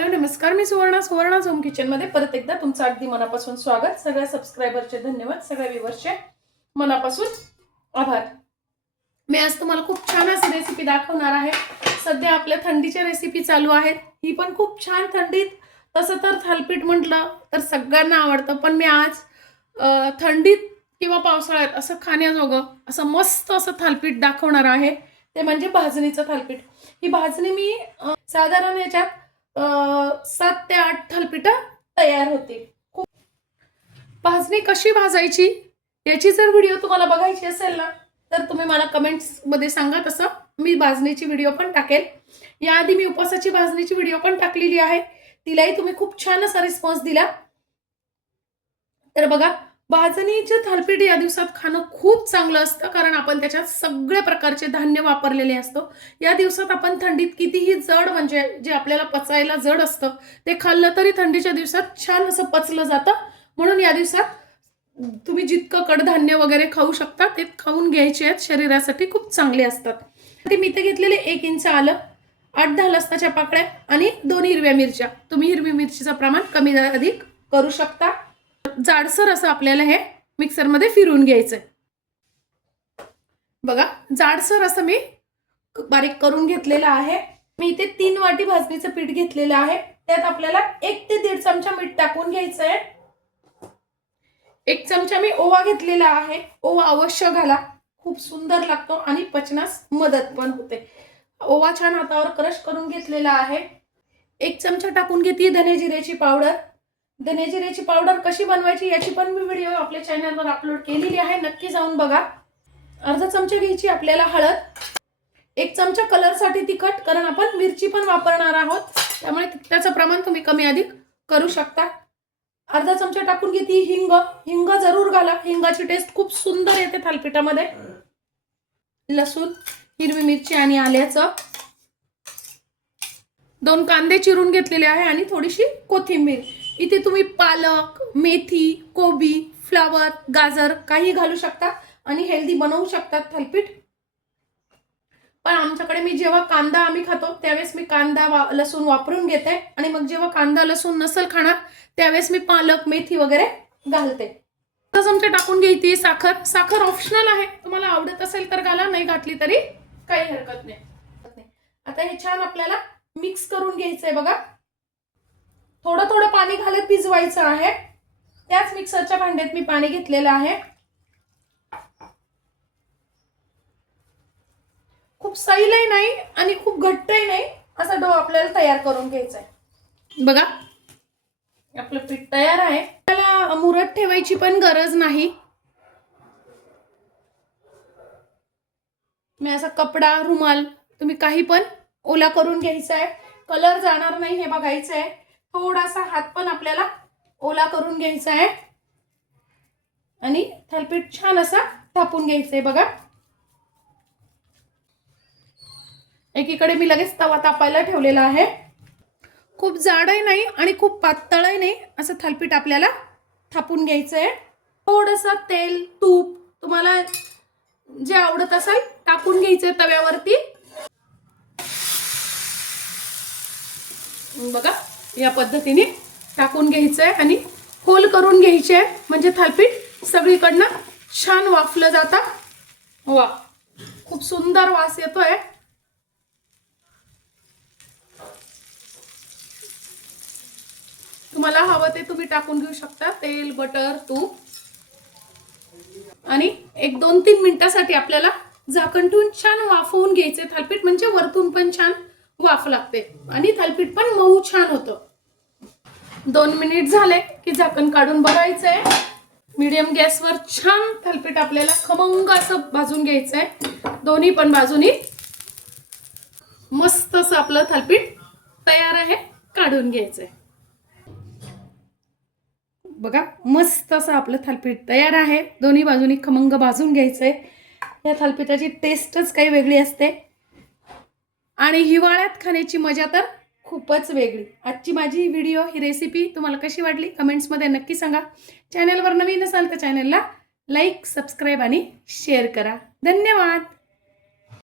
Hello नमस्कार. मी Suvarna Suvarna zone किचनमध्ये परत एकदा तुमचं अगदी मनापासून स्वागत. सगळ्या सबस्क्रायबरचे धन्यवाद सगळ्या व्ह्युअर्सचे मनापासून आभार. मी आज तुम्हाला खूप छान अशी रेसिपी दाखवणार आहे. सध्या आपल्या थंडीच्या रेसिपी चालू आहेत. ही पण खूप छान थंडीत. तसं तर थालपीठ म्हटलं तर सगळ्यांना आवडतं पण मी आज थंडीत किंवा पावसाळ्यात असं खाण्याजोगं असं मस्त असं थालपीठ दाखवणार आहे. ते म्हणजे भाजणीचं थालपीठ. ही भाजणी मी साधारण याच्यात सात ते आठ थालपिठं तयार होतील खूप भाजणी कशी भाजायची? याची जर व्हिडिओ तुम्हाला बघायची असेल ना तर तुम्ही मला कमेंट्समध्ये सांगा तसं. मी भाजणीची व्हिडिओ पण टाकेल. याआधी मी उपवासाची भाजणीची व्हिडिओ पण टाकलेली आहे. तिलाही तुम्ही खूप छान असा रिस्पॉन्स दिला. तर बघा भाजणीचे थालपीठ या दिवसात खाणं खूप चांगलं असतं कारण आपण त्याच्यात सगळ्या प्रकारचे धान्य वापरलेले असतो. या दिवसात आपण थंडीत कितीही जड म्हणजे जे आपल्याला पचायला जड असतं ते खाल्लं तरी थंडीच्या दिवसात छान असं पचलं जातं. म्हणून या दिवसात तुम्ही जितकं कडधान्य वगैरे खाऊ शकता ते खाऊन घ्यायचे आहेत. शरीरासाठी खूप चांगले असतात. ते मी ते घेतलेले एक इंच आलं आठ दहा लसणाच्या पाकळ्या आणि दोन हिरव्या मिरच्या. तुम्ही हिरवी मिरचीचं प्रमाण कमी अधिक करू शकता. जाडसर असं आपल्याला हे मिक्सरमध्ये फिरून घ्यायचंय बघा जाडसर असं मी बारीक करून घेतलेलं आहे. मी इथे तीन वाटी भाजणीचं पीठ घेतलेलं आहे. त्यात आपल्याला एक ते दीड चमचा मीठ टाकून घ्यायचं आहे. एक चमचा मी ओवा घेतलेला आहे. ओवा अवश्य घाला. खूप सुंदर लागतो आणि पचनास मदत पण होते. ओवा छान हातावर क्रश करून घेतलेला आहे. एक चमचा टाकून घेते धने जिऱ्याची पावडर. धने जिऱ्याची पावडर कशी बनवायची याची पण मी व्हिडिओ आपल्या चॅनलवर अपलोड केलेली आहे. नक्की जाऊन बघा. अर्धा चमचा घ्यायची आपल्याला हळद. एक चमचा कलरसाठी तिखट कारण आपण मिरची पण वापरणार आहोत. त्यामुळे त्याचं प्रमाण तुम्ही कमी अधिक करू शकता. अर्धा चमचा टाकून घेते हिंग. हिंग जरूर घाला. हिंगाची टेस्ट खूप सुंदर येते थालपिठामध्ये. लसूण हिरवी मिरची आणि आल्याचं. दोन कांदे चिरून घेतलेले आहे आणि थोडीशी कोथिंबीर. इथे तुम्ही पालक मेथी कोबी फ्लावर गाजर काही घालू शकता आणि हेल्दी बनवू शकतात थालपीठ. पण आमच्याकडे मी जेव्हा कांदा आम्ही खातो त्यावेळेस मी कांदा वा लसूण वापरून घेते आणि मग जेव्हा कांदा लसूण नसेल खाणार त्यावेळेस मी पालक मेथी वगैरे घालते. तर चमचा टाकून घ्यायची साखर. साखर ऑप्शनल आहे. तुम्हाला आवडत असेल तर घाला नाही घातली तरी काही हरकत नाही. आता हे छान आपल्याला मिक्स करून घ्यायचंय बघा. थोडं थोडं पाणी घालत भिजवायचं आहे. त्याच मिक्सरच्या भांड्यात मी पाणी घेतलेलं आहे. खूप सैलही नाही आणि खूप घट्टही नाही असा डो आपल्याला तयार करून घ्यायचा आहे. बघा. आपलं पीठ तयार आहे. त्याला मुरत ठेवायची पण गरज नाही. मी असा कपडा रुमाल तुम्ही काही पण ओला करून घ्यायचा आहे. कलर जाणार नाही हे बघायचं आहे. थोडासा हात पण आपल्याला ओला करून घ्यायचा आहे. आणि थालपीठ छान असा थापून घ्यायचं आहे बघा. एकीकडे मी लगेच तवा तापायला ठेवलेला आहे. खूप जाडही नाही आणि खूप पातळही नाही असं थालपीठ आपल्याला थापून घ्यायचं आहे. थोडंसं तेल तूप तुम्हाला जे आवडत असेल टाकून घ्यायचं तव्यावरती. बघा. या पद्धतीने टाकून घ्यायचं आहे आणि होल करून घ्यायचे आहे म्हणजे थालपीठ सगळीकडनं छान वाफलं जातं. वा खूप सुंदर वास येतोय. तुम्हाला हवं ते तुम्ही टाकून घेऊ शकता. तेल बटर तूप. आणि एक दोन तीन मिनिटासाठी आपल्याला झाकण ठेवून छान वाफवून घ्यायचे थालपीठ. म्हणजे वरतून पण छान वाफ लागते. आणि थालपीठ पण मऊ छान होतं. दोन मिनिट झाले की झाकण काढून भरायचंय मिडियम गॅसवर छान थालपीठ आपल्याला खमंग असं भाजून घ्यायचंय. दोन्ही पण बाजूनी मस्त असं आपलं थालपीठ तयार आहे काढून घ्यायचंय. बघा मस्त असं आपलं थालपीठ तयार आहे. दोन्ही बाजूनी खमंग भाजून घ्यायचंय. या थालपीठाची टेस्टच काही वेगळी असते. आणि हिवाळ्यात खाण्याची मजा तर खूपच वेगळी. आजची माझी व्हिडिओ ही रेसिपी तुम्हाला कशी वाटली? कमेंट्समध्ये नक्की सांगा. चॅनलवर नवीन असाल तर चॅनलला लाईक सबस्क्राईब आणि शेअर करा. धन्यवाद!